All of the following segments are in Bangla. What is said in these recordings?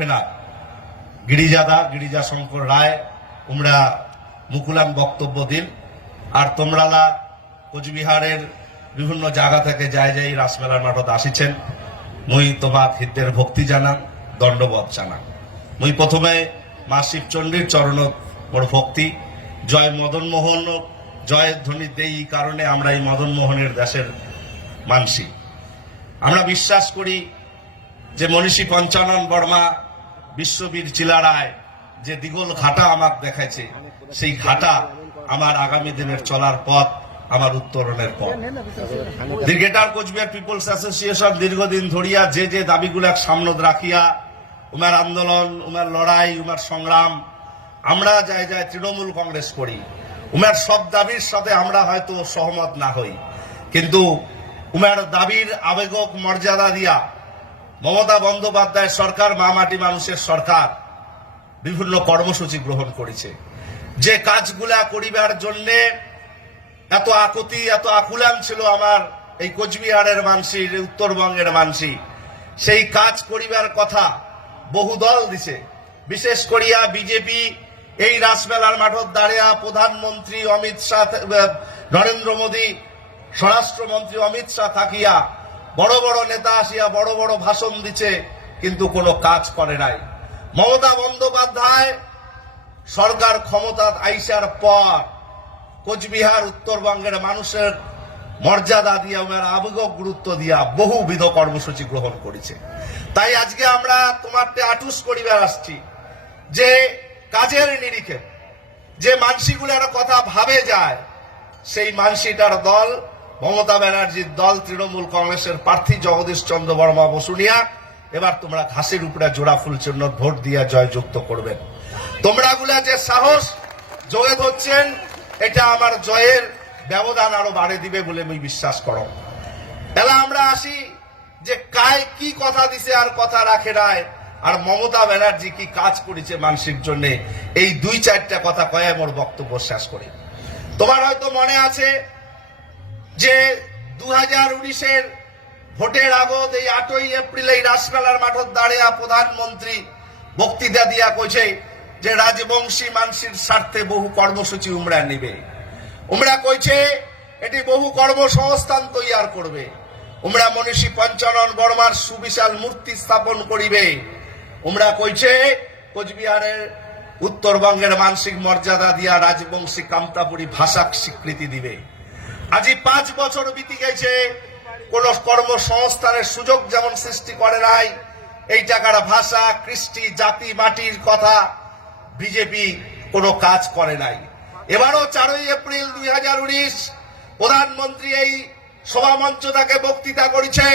কনভেনার গিরিজা শঙ্কর রায় উমরা মুকুলান বক্তব্য দিন। আর তোমরালা কোচবিহারের বিভিন্ন জায়গা থেকে যাই রাসমেলার মাঠত আসিছেন, মুই তোমাক হৃদয়ের ভক্তি জানান, দণ্ডবোধ জানান। মুই প্রথমে মা শিবচণ্ডীর চরণত মোর ভক্তি। জয় মদন মোহন জয় ধ্বনি দেই, এই কারণে আমরা এই মদন মোহনের দেশের মানসি। আমরা বিশ্বাস করি যে মনীষী পঞ্চানন বর্মা বিশ্ববীর চিলারায় যে দিগল ঘাটা আমাকে দেখাইছে, সেই ঘাটা আমার আগামী দিনের চলার পথ, আমার উত্তরণের পথ। The greater Coochbehar people's association দীর্ঘদিন ধরিয়া যে দাবিগুলা সামনে রাখিয়া উমার আন্দোলন, উমার লড়াই, উমার সংগ্রাম, আমরা যাই তৃণমূল কংগ্রেস করি, উমার সব দাবির সাথে আমরা হয়তো সহমত না হই, কিন্তু উমার দাবির আবেগক মর্যাদা দিয়া মমতা বন্দ্যোপাধ্যায়ের সরকার, মা মাটি মানুষের সরকার বিভিন্ন কর্মসূচি গ্রহণ করেছে। যে কাজগুলা করিবার জন্যে এত আকুতি, এত আকুলান ছিল আমার এই কোচবিহারের মানসি, উত্তরবঙ্গের মানসি, সেই কাজ করিবার কথা বহু দল দিছে। বিশেষ করিয়া বিজেপি এই রাসমেলার মাঠত দাঁড়িয়া প্রধানমন্ত্রী অমিত শাহ, নরেন্দ্র মোদী, স্বরাষ্ট্রমন্ত্রী অমিত শাহ থাকিয়া বড় বড় নেতা আসিয়া বড় বড় ভাষণ দিচ্ছে, কিন্তু কোনো কাজ করে নাই। মমতা বন্দ্যোপাধ্যায় সরকার ক্ষমতা আইসার পর কোচবিহার উত্তরবঙ্গের মানুষের মর্যাদা দিয়া, আবেগক গুরুত্ব দিয়া বহুবিধ কর্মসূচি গ্রহণ করেছে। তাই আজকে আমরা তোমাকে আটুস করিবার আসছি যে কাজের নিরিখে যে মানসিগুলার কথা ভাবে যায়, সেই মানসিটার দল মমতা ব্যানার্জির দল তৃণমূল কংগ্রেসের প্রার্থী জগদীশ চন্দ্র বর্মা বসুনিয়া। এবার তোমরা ঘাসের উপরে জোড়া ফুল চিহ্ন ভোট দিয়ে জয়যুক্ত করবেন। তোমরা গুলা যে সাহস জয়ে ধরছেন, এটা আমার জয়ের ব্যবধান আরো বাড়ে দিবে বলে আমি বিশ্বাস করো। এলা আমরা আসি যে কায় কি কথা দিছে আর কথা রাখে নাই, আর মমতা ব্যানার্জি কি কাজ করেছে মানুষের জন্য, এই দুই চারটা কথা কয়ে আমার বক্তব্য শেষ করি। তোমার হয়তো মনে আছে যে 2019-এর ভোটের আগত এই 8ই এপ্রিল এই রাসমেলার মাঠত দাঁড়িয়া প্রধানমন্ত্রী বক্তৃতা দিয়া কইছে যে রাজবংশী মানুষের স্বার্থে বহু কর্মসূচি উমরা নিবে। উমরা কইছে এটি বহু কর্মসংস্থান তৈয়ার করবে। উমরা মনীষী পঞ্চানন বর্মার সুবিশাল মূর্তি স্থাপন করিবে। উমরা কইছে কোচবিহারের উত্তরবঙ্গের মানসিক মর্যাদা দিয়া রাজবংশী কামতাপুরী ভাষাক স্বীকৃতি দিবে। আজি 5 বছর বিতি গেছে, কোন কর্মসংস্থানের সুযোগ যেমন সৃষ্টি করে নাই, এই টাকার ভাষা, কৃষ্টি, জাতি, মাটির কথা বিজেপি কোনো কাজ করে নাই। এবারও 4ই এপ্রিল 2019 প্রধানমন্ত্রী এই সভামঞ্চ তাকে বক্তৃতা করেছে।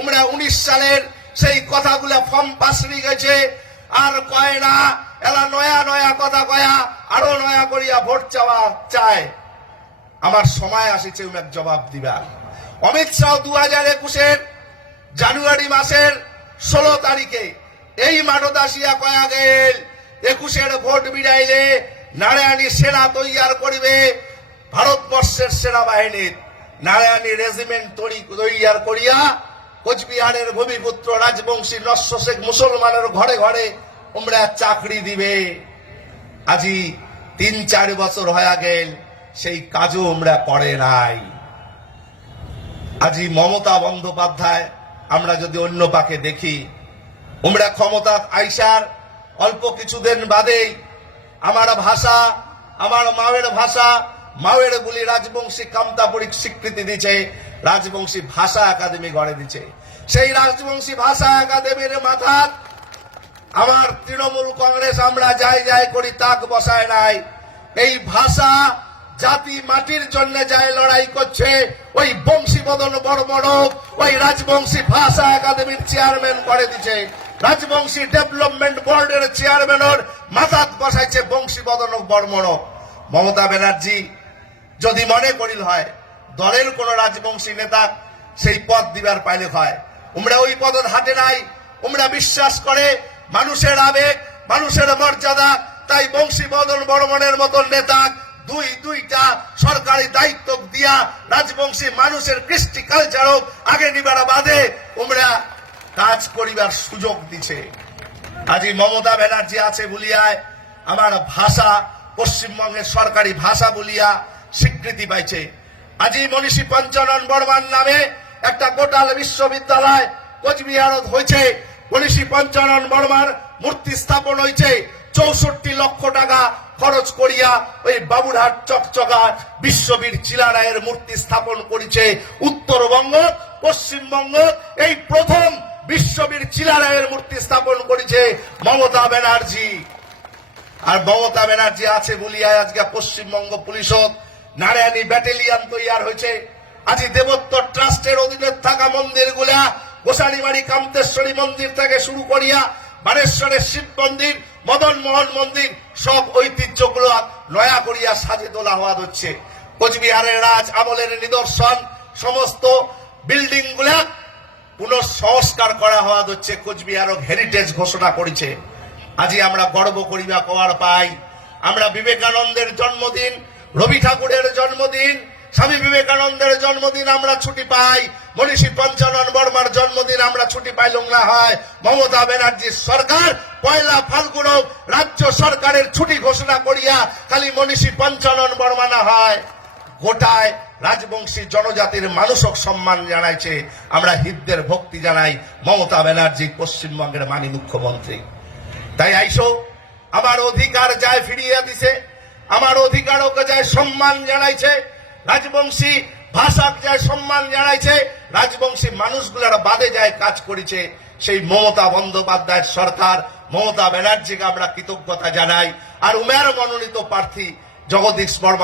উমরা 19 সালের সেই কথাগুলা ফর্ম পাশরি গেছে, আর কয় না, এলা নয়া কথা কয়া আরো নয়া করিয়া ভোট চাওয়া চায়। আমার সময় আসিছে উনার জবাব দিবা। অমিত শাহ 2021-এর জানুয়ারি মাসের 16 তারিখে এই মাঠত আসিয়া কয়া গেল 21-এর ভোট বিড়াইলে নারায়ণী সেনা তৈয়ার করিবে, ভারতবর্ষের সেনাবাহিনীর নারায়ণী রেজিমেন্ট তৈয়ার করিয়া কোচবিহারের ভূমিপুত্র রাজবংশী নস্য শেখ মুসলমানের ঘরে ঘরে উমরা চাকরি দিবে। আজি 3-4 বছর হয়ে গেল, সেই কাজও আমরা করে নাই। আজি মমতা বন্দ্যোপাধ্যায় আমরা যদি অন্য পাকে দেখি, আমরা ক্ষমতা আইসার অল্প কিছুদিন বাদেই আমার ভাষা, আমার মায়ের ভাষা, মায়ের বলি রাজবংশী কামতাপুরীক স্বীকৃতি দিচ্ছে, রাজবংশী ভাষা একাডেমি গড়ে দিচ্ছে। সেই রাজবংশী ভাষা একাডেমির মাথা আমার তৃণমূল কংগ্রেস আমরা যাই করি তাক বসায় নাই। এই ভাষা, জাতি, মাটির জন্য যাই লড়াই করছে, ওই বংশীবদন বর্মন ওই রাজবংশী ভাষা একাডেমির চেয়ারম্যান করে দিচ্ছে, রাজবংশী ডেভেলপমেন্ট বোর্ডের চেয়ারম্যানের মাথাত বসাইছে বংশীবদন বর্মন। মমতা ব্যানার্জি যদি মনে করিল হয় দলের কোন রাজবংশী নেতা সেই পদ দিবার পাইলে হয়, উমরা ওই পদত হাতে নাই। উমরা বিশ্বাস করে মানুষের আবেগ, মানুষের মর্যাদা, তাই বংশীবদন বর্মনের মতন নেতা দুইটা সরকারি দায়িত্ব দিয়া রাজবংশী মানুষের কৃষ্টি কালচারও আগে নিবার বাদে উমরা কাজ করিবার সুযোগ দিছে। আজি মমতা ব্যানার্জি আছে বলিয়ায় আমার ভাষা পশ্চিমবঙ্গের সরকারি ভাষা বলিয়া স্বীকৃতি পাইছে। আজি মনীষী পঞ্চানন বর্মার নামে একটা গোটাল বিশ্ববিদ্যালয় কোচবিহারত হয়েছে। মনীষী পঞ্চানন বর্মার মূর্তি স্থাপন হয়েছে 64 লক্ষ টাকা খরচ করিয়া ওই বাবুরহাট চকচকা বিশ্ববীর চিলারায়ের মূর্তি স্থাপন করেছে উত্তরবঙ্গ। পশ্চিমবঙ্গ এই প্রথম বিশ্ববীর চিলারায়ের মূর্তি স্থাপন করেছে মমতা ব্যানার্জি। আর মমতা ব্যানার্জি আছে বলিয়া আজকে পশ্চিমবঙ্গ পুলিশত নারায়ণী ব্যাটালিয়ন তৈরি হয়েছে। আজি দেবত্ব ট্রাস্টের অধীনে থাকা মন্দিরগুলা গোসানিবাড়ি কামতেশ্বরী মন্দির থেকে শুরু করিয়া বানেশ্বরের শিব মন্দির, মদন মোহন মন্দির সব ঐতিহ্যগুলো নয়া করিয়া সাজে তোলা হওয়া হচ্ছে। কোচবিহারের রাজ আমলের নিদর্শন সমস্ত বিল্ডিং গুলা পুনঃসংস্কার করা হওয়া হচ্ছে। কোচবিহারক হেরিটেজ ঘোষণা করেছে। আজি আমরা গর্ব করিবা পাওয়ার পাই। আমরা বিবেকানন্দের জন্মদিন, রবি ঠাকুরের জন্মদিন, স্বামী বিবেকানন্দের জন্মদিন আমরা ছুটি পাই। মনীষী পঞ্চানন বর্মার জন্মদিন আমরা ছুটি পাইলাম না হয়। মমতা ব্যানার্জির সরকার 1 ফাল্গুন রাজ্য সরকারের ছুটি ঘোষণা করিয়া খালি মনীষী পঞ্চানন বর্মা না হয় গোটায় রাজবংশী জনজাতির মানুষক সম্মান জানাইছে। আমরা হিতদের ভক্তি জানাই মমতা ব্যানার্জি পশ্চিমবঙ্গের মানি মুখ্যমন্ত্রী। তাই আইসো আমার অধিকার যায় ফিরিয়ে দিছে, আমার অধিকারকে যায় সম্মান জানাইছে, রাজবংশী ভাষাক যায় সম্মান জানাইছে, রাজবংশী মানুষগুলার বাদে যায় কাজ করেছে। সেই মমতা বন্দ্যোপাধ্যায়ের সরকার মমতা ব্যানার্জিকে আমরা কৃতজ্ঞতা জানাই। আর উমের মনোনীত প্রার্থী জগদীশ বর্মা